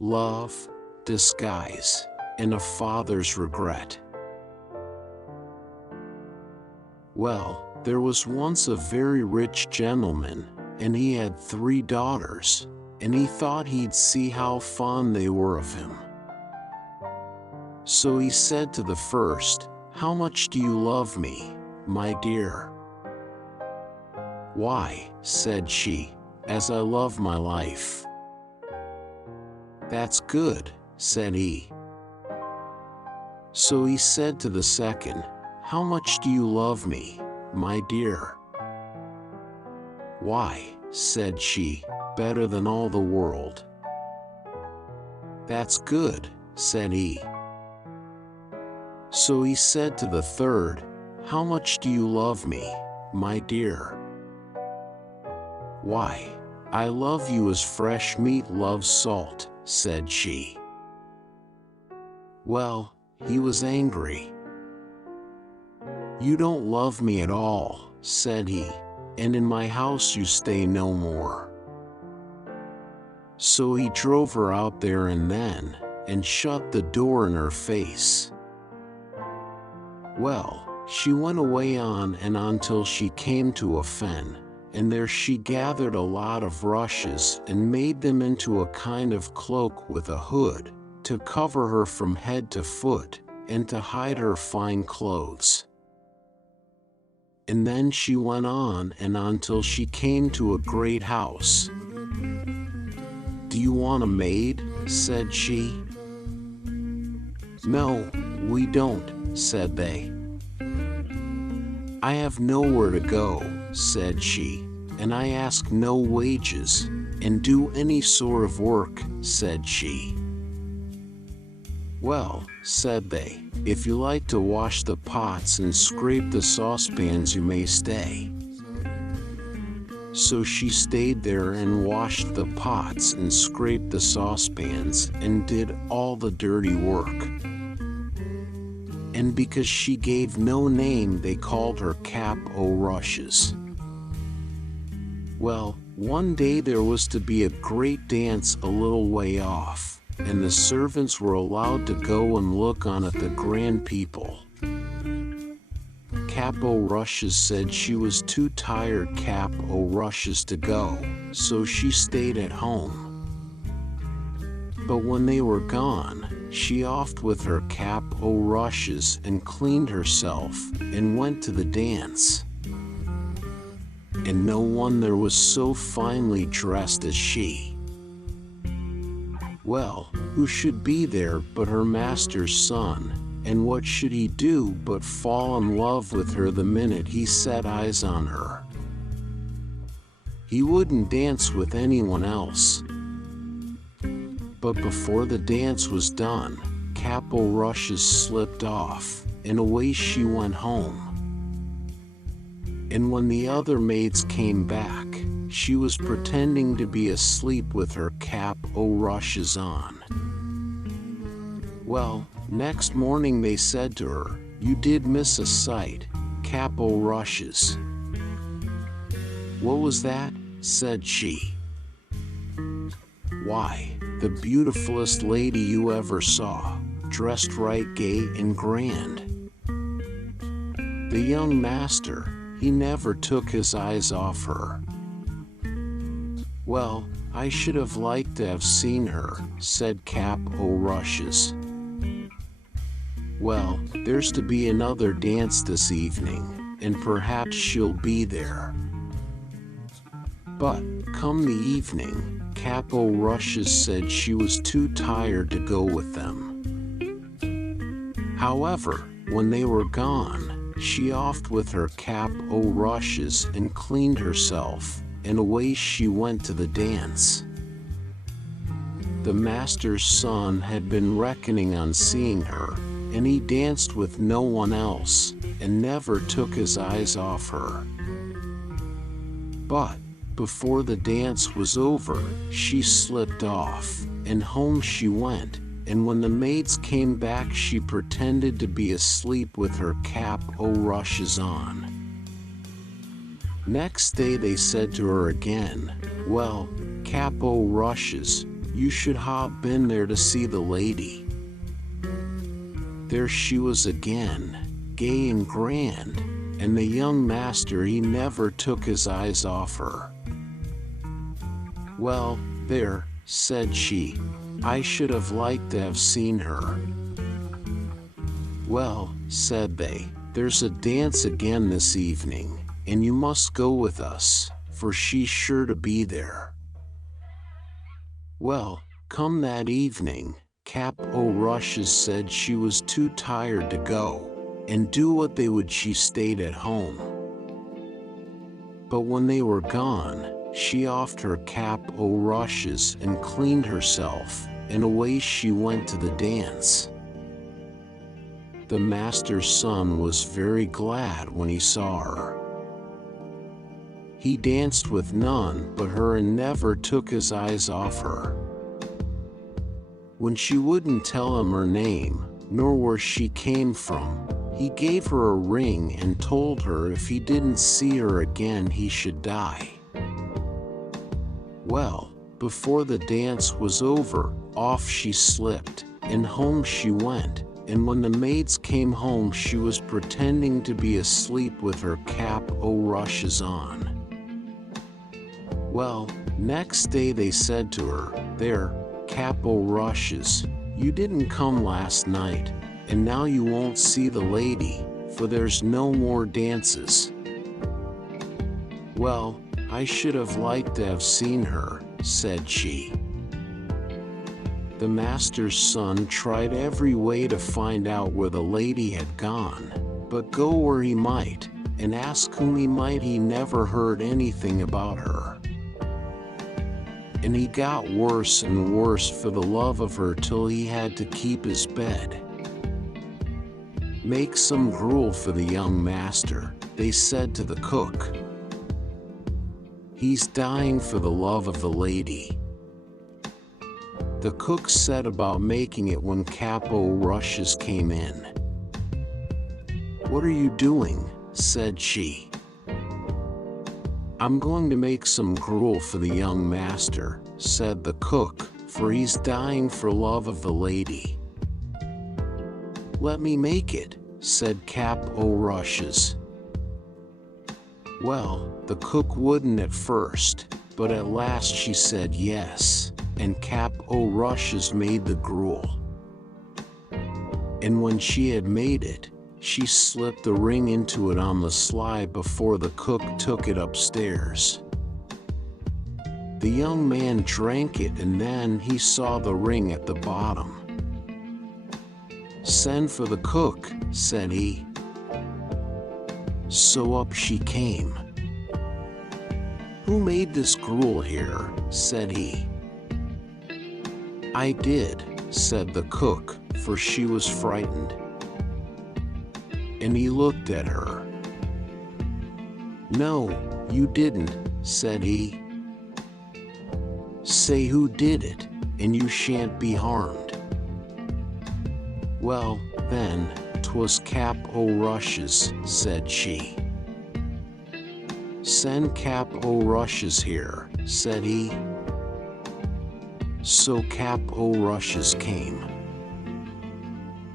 love, disguise, and a father's regret. Well, there was once a very rich gentleman, and he had 3 daughters, and he thought he'd see how fond they were of him. So he said to the first, "How much do you love me, my dear?" "Why," said she, "as I love my life." "That's good," said he. So he said to the second, "How much do you love me, my dear?" "Why," said she, "better than all the world." "That's good," said he. So he said to the third, "How much do you love me, my dear?" "Why, I love you as fresh meat loves salt," said she. Well, he was angry. "You don't love me at all," said he, "and in my house you stay no more." So he drove her out there and then, and shut the door in her face. Well, she went away on and on till she came to a fen, and there she gathered a lot of rushes and made them into a kind of cloak with a hood, to cover her from head to foot, and to hide her fine clothes. And then she went on and on till she came to a great house. "Do you want a maid?" said she. "No, we don't," said they. "I have nowhere to go," said she, "and I ask no wages, and do any sort of work," said she. "Well," said they, "if you like to wash the pots and scrape the saucepans you may stay." So she stayed there and washed the pots and scraped the saucepans and did all the dirty work. And because she gave no name they called her Cap o' Rushes. Well, one day there was to be a great dance a little way off, and the servants were allowed to go and look on at the grand people. Cap o' Rushes said she was too tired Cap o' Rushes to go, so she stayed at home. But when they were gone, she offed with her Cap o' Rushes and cleaned herself and went to the dance. And no one there was so finely dressed as she. Well, who should be there but her master's son, and what should he do but fall in love with her the minute he set eyes on her? He wouldn't dance with anyone else. But before the dance was done, Cap o' Rushes slipped off, and away she went home. And when the other maids came back, she was pretending to be asleep with her Cap o' Rushes on. Well, next morning they said to her, "You did miss a sight, Cap o' Rushes." "What was that?" said she. "Why, the beautifulest lady you ever saw, dressed right gay and grand. The young master, he never took his eyes off her." "Well, I should have liked to have seen her," said Cap o' Rushes. "Well, there's to be another dance this evening, and perhaps she'll be there." But, come the evening, Cap o' Rushes said she was too tired to go with them. However, when they were gone, she offed with her Cap o' Rushes and cleaned herself, and away she went to the dance. The master's son had been reckoning on seeing her, and he danced with no one else, and never took his eyes off her. But, before the dance was over, she slipped off, and home she went, and when the maids came back she pretended to be asleep with her Cap o' Rushes on. Next day they said to her again, "Well, Cap o' Rushes, You should hop in there to see the lady." There she was again, gay and grand, and the young master, he never took his eyes off her. "Well, there," said she, "I should have liked to have seen her." "Well," said they, "there's a dance again this evening, and you must go with us, for she's sure to be there." Well, come that evening, Cap o' Rushes said she was too tired to go, and do what they would she stayed at home. But when they were gone, she offed her cap o' rushes and cleaned herself, and away she went to the dance. The master's son was very glad when he saw her. He danced with none but her and never took his eyes off her. When she wouldn't tell him her name, nor where she came from, he gave her a ring and told her if he didn't see her again he should die. Well, before the dance was over, off she slipped, and home she went, and when the maids came home she was pretending to be asleep with her cap o' rushes on. Well, next day they said to her, "There, Cap o' Rushes, you didn't come last night, and now you won't see the lady, for there's no more dances." "Well, I should have liked to have seen her," said she. The master's son tried every way to find out where the lady had gone, but go where he might, and ask whom he might, he never heard anything about her. And he got worse and worse for the love of her till he had to keep his bed. "Make some gruel for the young master," they said to the cook. "He's dying for the love of the lady." The cook set about making it when Cap o' Rushes came in. "What are you doing?" said she. "I'm going to make some gruel for the young master," said the cook, "for he's dying for love of the lady." "Let me make it," said Cap o' Rushes. Well, the cook wouldn't at first, but at last she said yes, and Cap o' Rushes made the gruel. And when she had made it, she slipped the ring into it on the sly before the cook took it upstairs. The young man drank it, and then he saw the ring at the bottom. "Send for the cook," said he. So up she came. "Who made this gruel here?" said he. "I did," said the cook, for she was frightened. And he looked at her. "No, you didn't," said he. "Say who did it, and you shan't be harmed." "Well, then, 'twas Cap o' Rushes," said she. "Send Cap o' Rushes here," said he. So Cap o' Rushes came.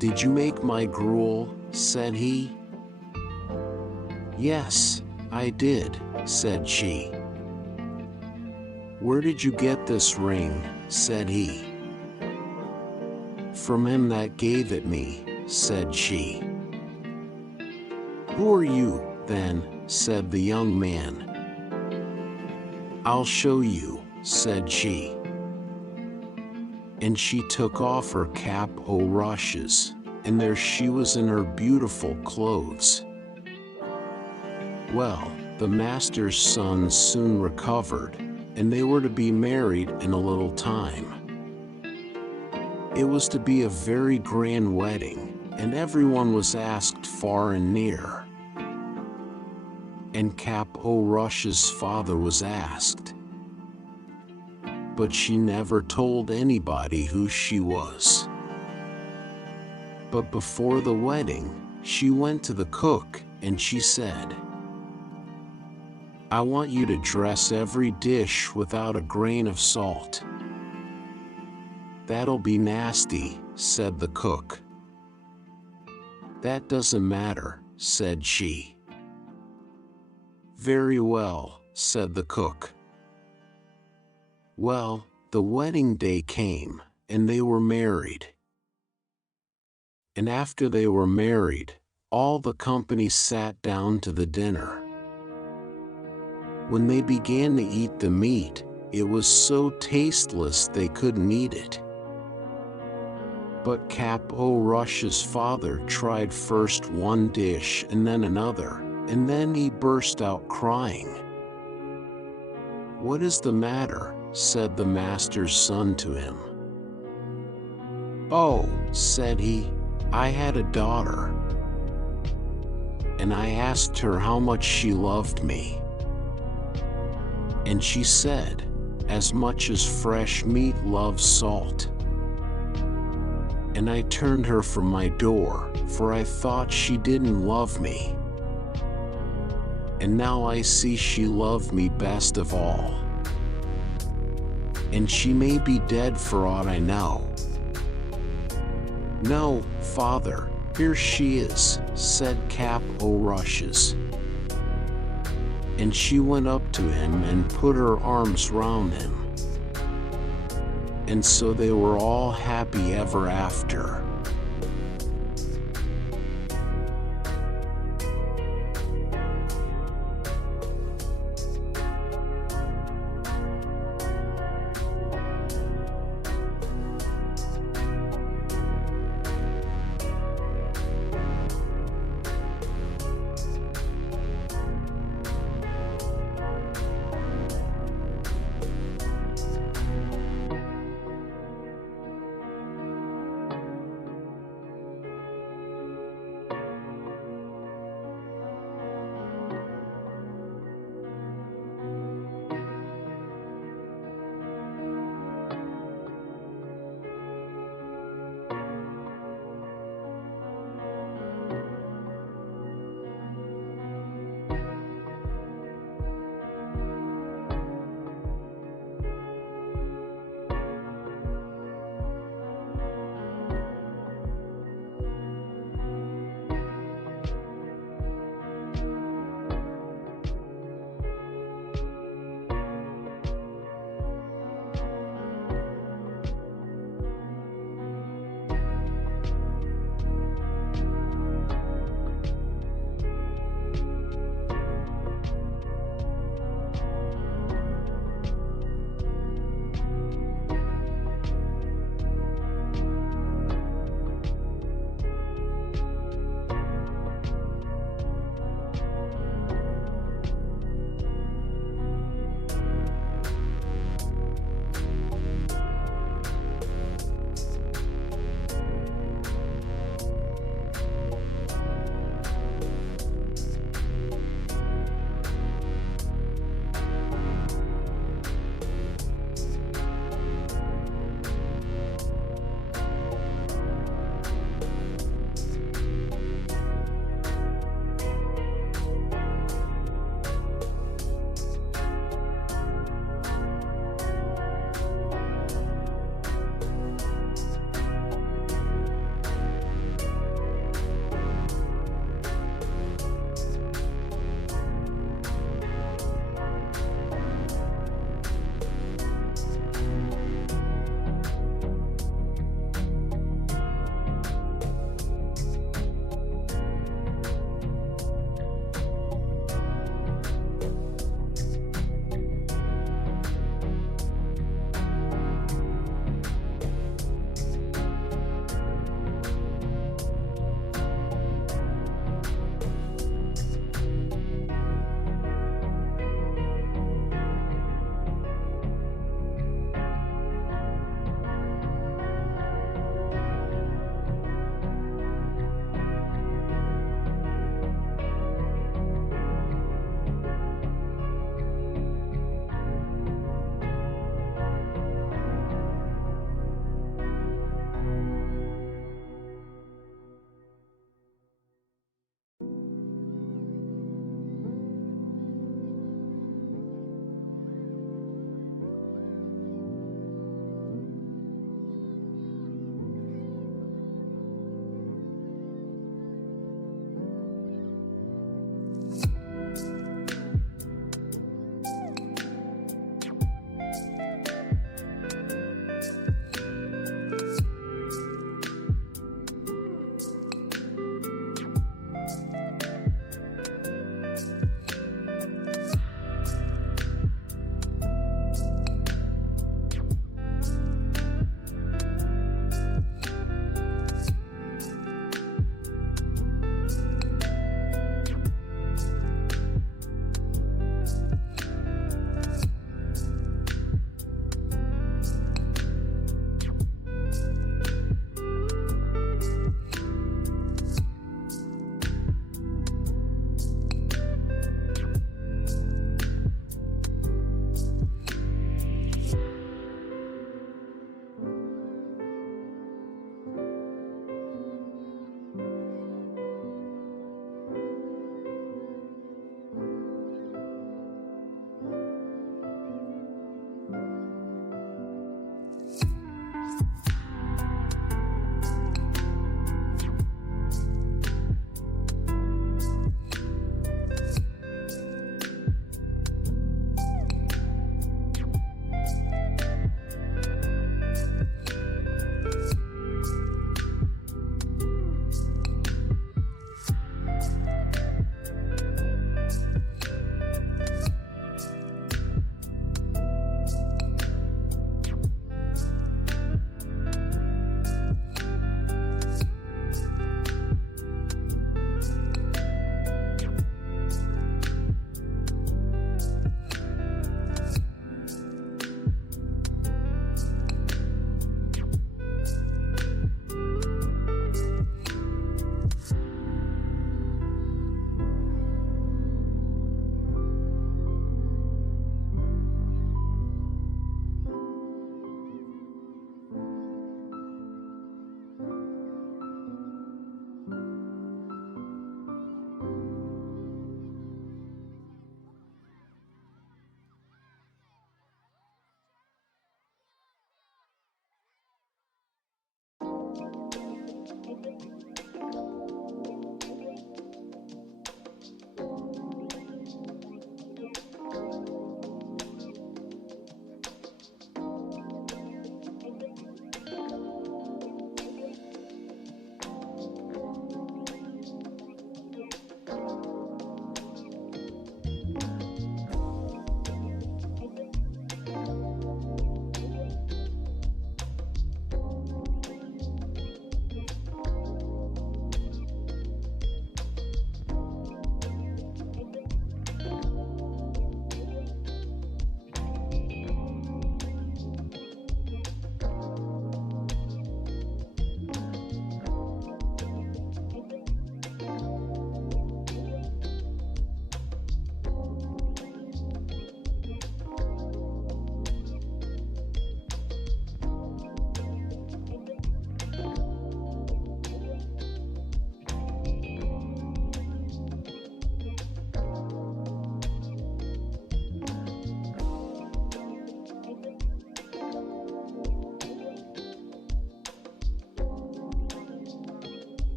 "Did you make my gruel?" said he. "Yes, I did," said she. "Where did you get this ring?" said he. "From him that gave it me," said she. "Who are you, then?" said the young man. "I'll show you," said she. And she took off her cap o' rushes, and there she was in her beautiful clothes. Well, the master's son soon recovered, and they were to be married in a little time. It was to be a very grand wedding, and everyone was asked far and near. And Cap o' Rushes' father was asked. But she never told anybody who she was. But before the wedding, she went to the cook, and she said, "I want you to dress every dish without a grain of salt." "That'll be nasty," said the cook. "That doesn't matter," said she. "Very well," said the cook. Well, the wedding day came, and they were married. And after they were married, all the company sat down to the dinner. When they began to eat the meat, it was so tasteless they couldn't eat it. But Cap O'Rush's father tried first one dish and then another, and then he burst out crying. "What is the matter?" said the master's son to him. "Oh," said he, "I had a daughter, and I asked her how much she loved me. And she said, 'As much as fresh meat loves salt.' And I turned her from my door, for I thought she didn't love me. And now I see she loved me best of all. And she may be dead for aught I know." "No, father, here she is," said Cap O'Rush's. And she went up to him and put her arms round him. And so they were all happy ever after.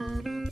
relaxed.